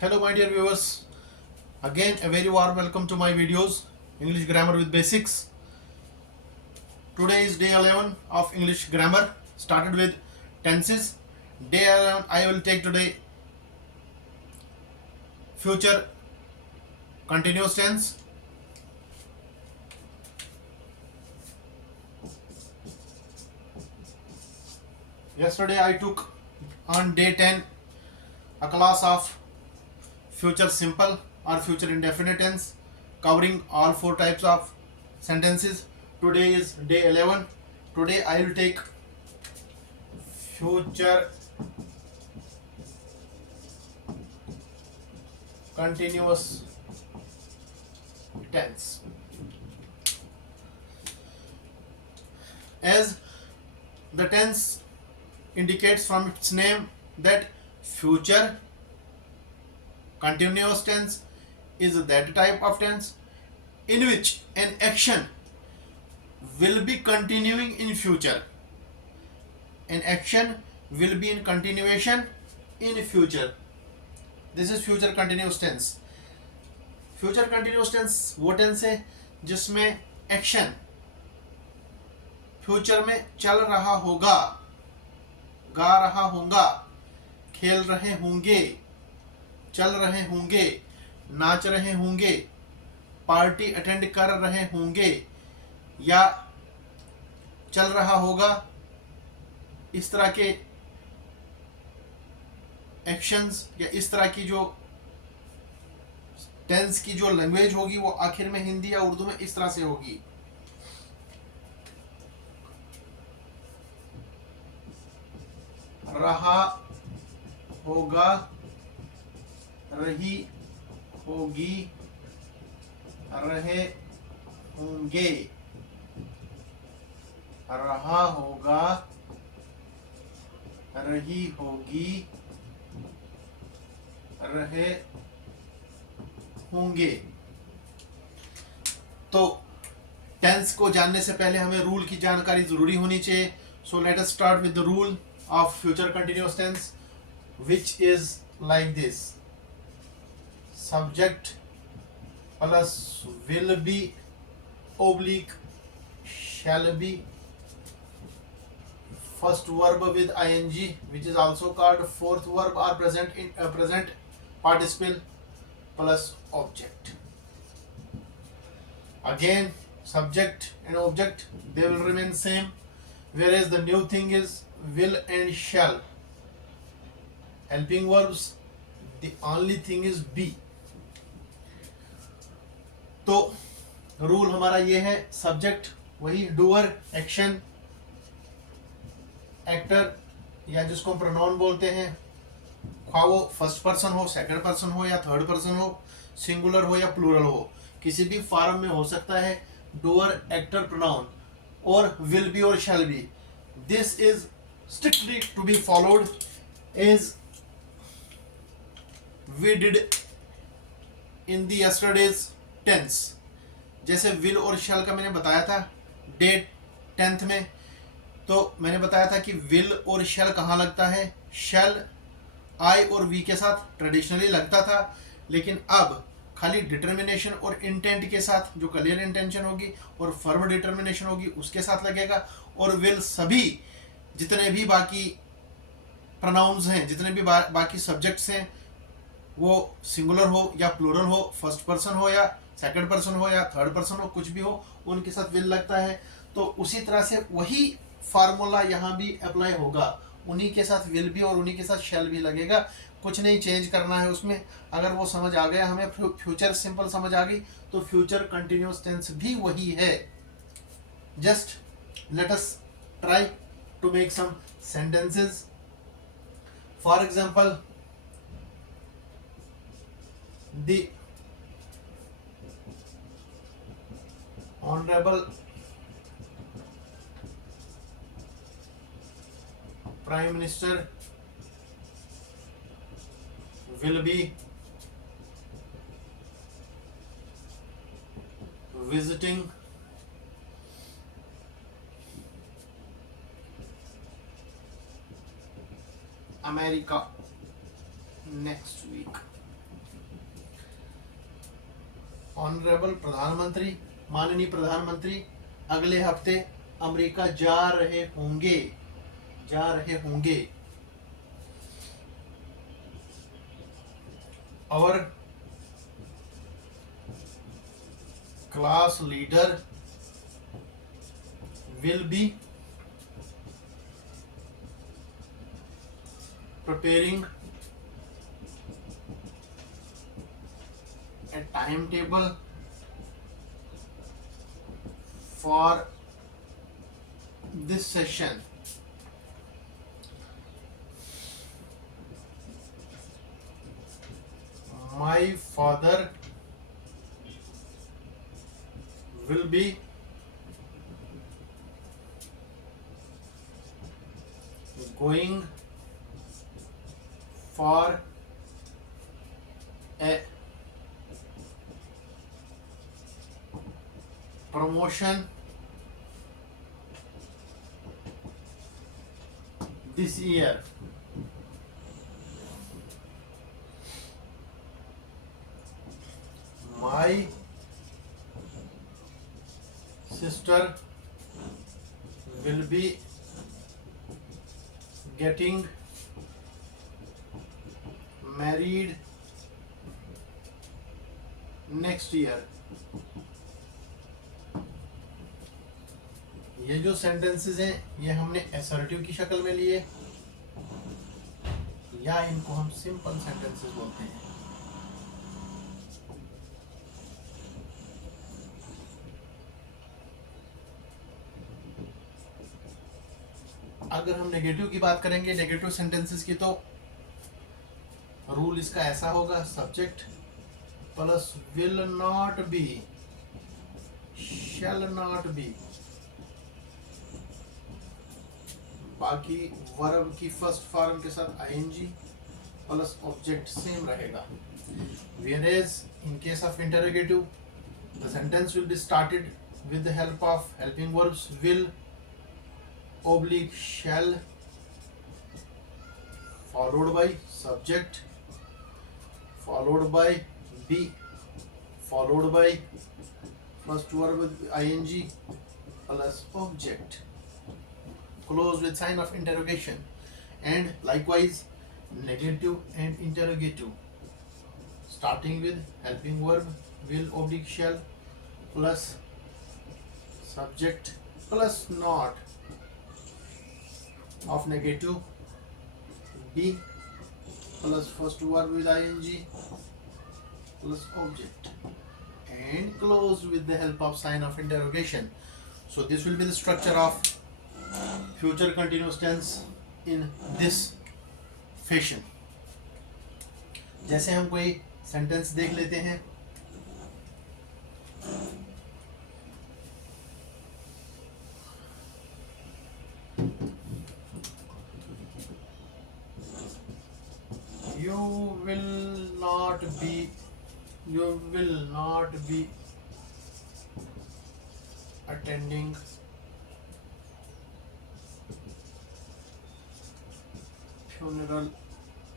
Hello my dear viewers, again a very warm welcome to my videos English Grammar with Basics. Today is day 11 of English Grammar, started with tenses. Day 11 I will take today future continuous tense. Yesterday I took on day 10 a class of future simple or future indefinite tense covering all four types of sentences. Today is day 11. Today I will take future continuous tense. As the tense indicates from its name that future continuous tense is that type of tense in which an action will be continuing in future. An action will be in continuation in future. This is future continuous tense. Future continuous tense वो tense है जिसमें action future में चल रहा होगा, गा रहा होगा, खेल रहे होंगे, चल रहे होंगे, नाच रहे होंगे, पार्टी अटेंड कर रहे होंगे या चल रहा होगा, इस तरह के एक्शंस या इस तरह की जो टेंस की जो लैंग्वेज होगी वो आखिर में हिंदी या उर्दू में इस तरह से होगी. रहा होगा, रही होगी, रहे होंगे, रहा होगा, रही होगी, रहे होंगे. तो टेंस को जानने से पहले हमें रूल की जानकारी जरूरी होनी चाहिए. So let us start with the rule of future continuous tense, which is like this: subject plus will be oblique shall be, first verb with ing which is also called fourth verb or present in present participle plus object. Again subject and object, they will remain same, whereas the new thing is will and shall. Helping verbs, the only thing is be. तो रूल हमारा ये है, सब्जेक्ट वही doer, action, actor या जिसको हम प्रोनाउन बोलते हैं, ख्वाह वो फर्स्ट पर्सन हो, सेकंड पर्सन हो या थर्ड पर्सन हो, सिंगुलर हो या प्लूरल हो, किसी भी फॉर्म में हो सकता है. डूअर, एक्टर, प्रोनाउन और विल बी और shall be. This is strictly to be followed as we did in the yesterday's tense. जैसे will और shall का मैंने बताया था डेट 10th में, तो मैंने बताया था कि will और shall कहाँ लगता है. shall I और we के साथ ट्रेडिशनली लगता था, लेकिन अब खाली डिटर्मिनेशन और इंटेंट के साथ, जो क्लियर इंटेंशन होगी और फर्म डिटर्मिनेशन होगी उसके साथ लगेगा. और will सभी जितने भी बाकी प्रोनाउंस हैं, जितने भी बाकी सब्जेक्ट्स हैं, वो सिंगुलर हो या प्लूरल हो, फर्स्ट पर्सन हो या सेकंड पर्सन हो या थर्ड पर्सन हो, कुछ भी हो, उनके साथ विल लगता है. तो उसी तरह से वही फार्मूला यहाँ भी अप्लाई होगा, उन्हीं के साथ विल भी और उन्हीं के साथ शैल भी लगेगा. कुछ नहीं चेंज करना है उसमें. अगर वो समझ आ गया, हमें फ्यूचर सिंपल समझ आ गई, तो फ्यूचर कंटिन्यूस टेंस भी वही है. Just let us try to make some sentences. For example, the honorable prime minister will be visiting America next week. Honourable प्रधानमंत्री, माननीय प्रधानमंत्री अगले हफ्ते अमेरिका जा रहे होंगे, जा रहे होंगे। और class leader will be preparing a timetable for this session. My father will be going for a promotion this year. My sister will be getting married next year. ये जो सेंटेंसेस हैं ये हमने असर्टिव की शक्ल में लिए, या इनको हम सिंपल सेंटेंसेस बोलते हैं। अगर हम नेगेटिव की बात करेंगे, नेगेटिव सेंटेंसेस की, तो रूल इसका ऐसा होगा, subject plus will not be, shall not be, बाकी वर्ब की फर्स्ट फॉर्म के साथ आईएनजी प्लस ऑब्जेक्ट सेम रहेगा। Whereas in case of interrogative, the sentence will be started with the help of helping verbs will oblique shall, followed by subject, followed by be, followed by first verb with ing plus object, close with sign of interrogation. And likewise negative and interrogative, starting with helping verb will oblique shall plus subject plus not of negative, be plus first verb with ing plus object, and close with the help of sign of interrogation. So this will be the structure of future continuous tense in this fashion. जैसे हम कोई सेंटेंस देख लेते हैं, you will not be attending funeral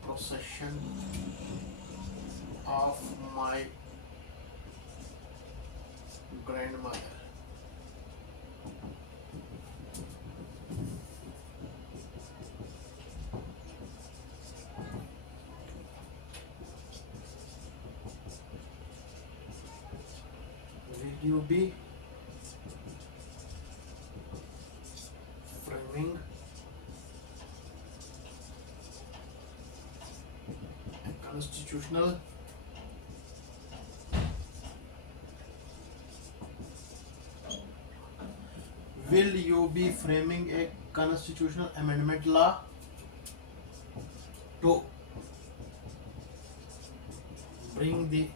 procession of my grandmother. Will you be framing a constitutional Will you be framing a constitutional amendment law to bring the